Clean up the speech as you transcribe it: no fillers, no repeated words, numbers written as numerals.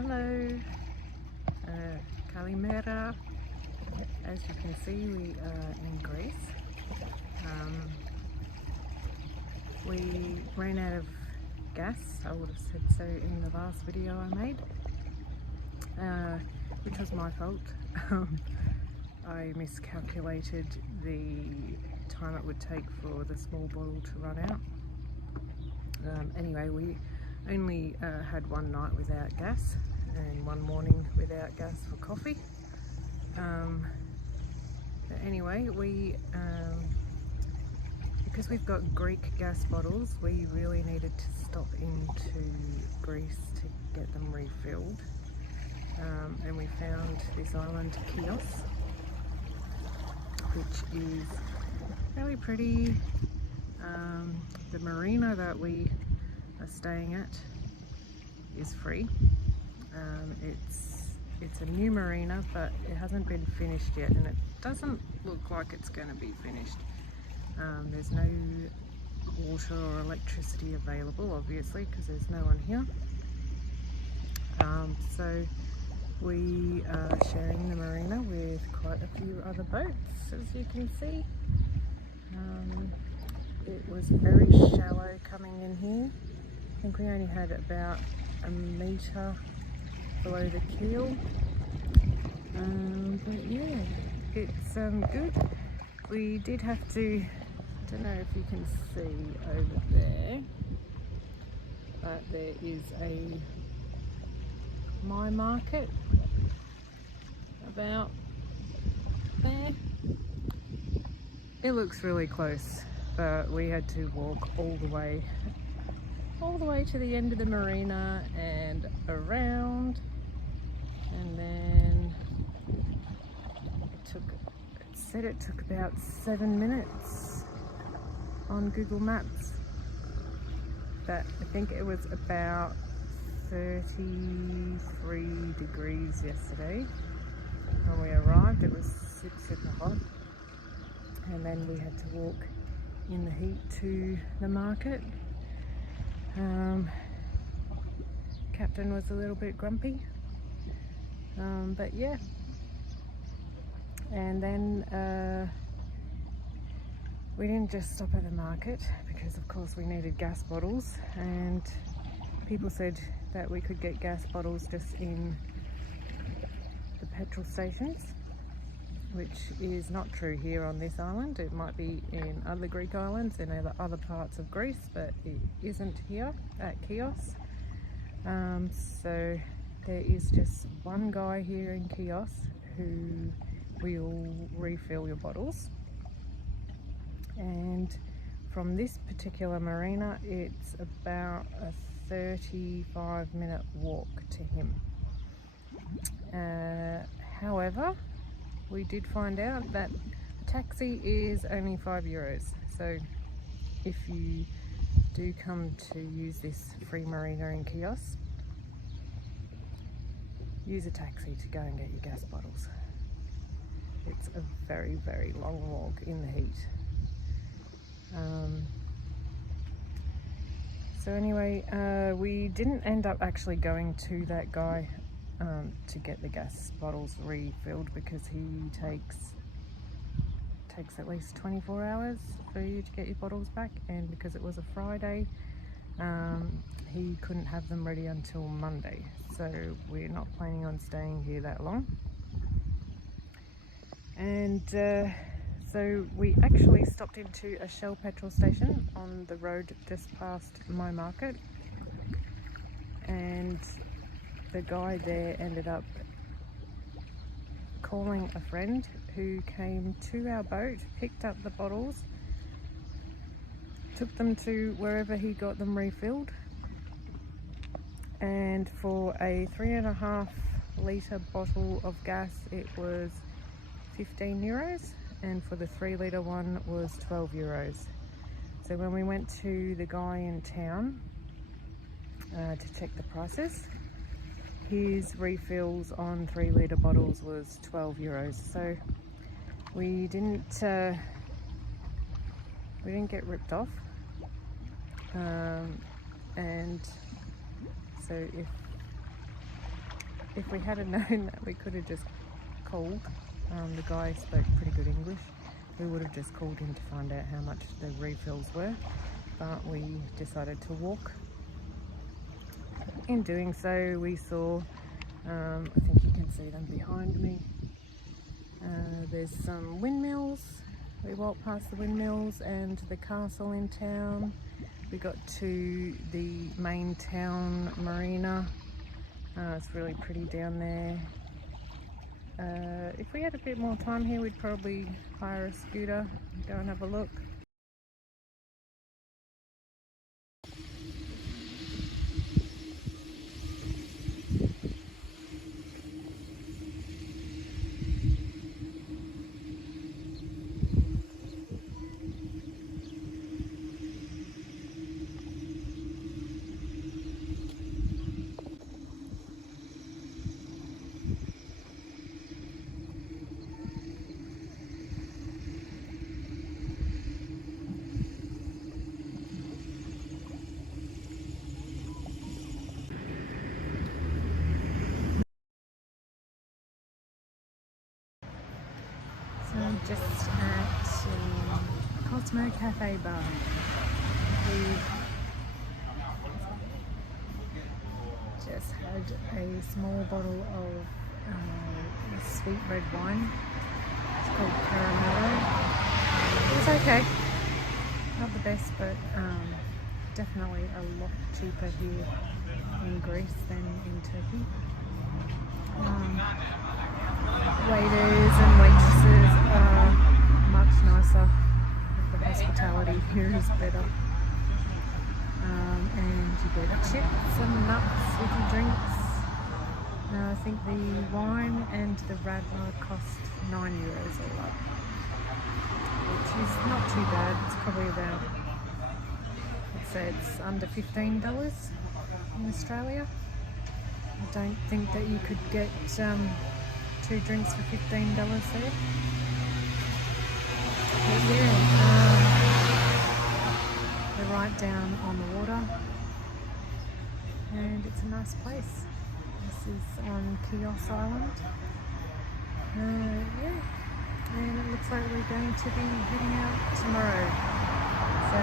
Hello, Kalimera. As you can see, we are in Greece. We ran out of gas. I would have said so in the last video I made, which was my fault. I miscalculated the time it would take for the small bottle to run out. Anyway, we only had one night without gas and one morning without gas for coffee. But anyway, because we've got Greek gas bottles, we really needed to stop into Greece to get them refilled. And we found this island Chios, which is really pretty. The marina that we are staying at is free. It's a new marina, but it hasn't been finished yet, and it doesn't look like it's going to be finished. There's no water or electricity available, obviously, because there's no one here. So we are sharing the marina with quite a few other boats, as you can see. It was very shallow coming in here. I think we only had about a metre below the keel. But yeah, it's good. We did have to, I don't know if you can see over there, but there is a my market about there. It looks really close, but we had to walk all the way to the end of the marina and around, and then it said it took about 7 minutes on Google Maps, but I think it was about 33 degrees yesterday when we arrived. It was super hot, and then we had to walk in the heat to the market. Captain was a little bit grumpy, but yeah. And then we didn't just stop at the market, because of course we needed gas bottles, and people said that we could get gas bottles just in the petrol stations, which is not true here on this island. It might be in other Greek islands and other parts of Greece, but it isn't here at Chios. So there is just one guy here in Chios who will refill your bottles, and from this particular marina it's about a 35-minute walk to him. However, we did find out that a taxi is only €5. So if you do come to use this free marina in Chios, use a taxi to go and get your gas bottles. It's a very long walk in the heat. So anyway, we didn't end up actually going to that guy to get the gas bottles refilled, because he takes at least 24 hours for you to get your bottles back, and because it was a Friday, he couldn't have them ready until Monday, so we're not planning on staying here that long. And so we actually stopped into a Shell petrol station on the road just past my market, and the guy there ended up calling a friend who came to our boat, picked up the bottles, took them to wherever he got them refilled, and for a 3.5 litre bottle of gas it was €15, and for the 3 litre one was €12. So when we went to the guy in town to check the prices, his refills on 3 litre bottles was €12. So we didn't get ripped off, and so if if we had known that we could have just called, the guy spoke pretty good English, we would have just called him to find out how much the refills were, but we decided to walk. In doing so, we saw, I think you can see them behind me, there's some windmills. We walked past the windmills and the castle in town. We got to the main town marina. It's really pretty down there. If we had a bit more time here, we'd probably hire a scooter, go and have a look. So I'm just at Cosmo Cafe Bar. We've just had a small bottle of sweet red wine. It's called Caramello. It was okay. Not the best, but definitely a lot cheaper here in Greece than in Turkey. Waiters and waitresses are much nicer. The hospitality here is better. And you get chips and nuts with your drinks. I think the wine and the radler cost €9 all up, which is not too bad. It's probably about, I'd say it's under $15 in Australia. I don't think that you could get 2 drinks for $15 there. But yeah, they're right down on the water, and it's a nice place. This is on Chios Island. Yeah, and it looks like we're going to be heading out tomorrow. So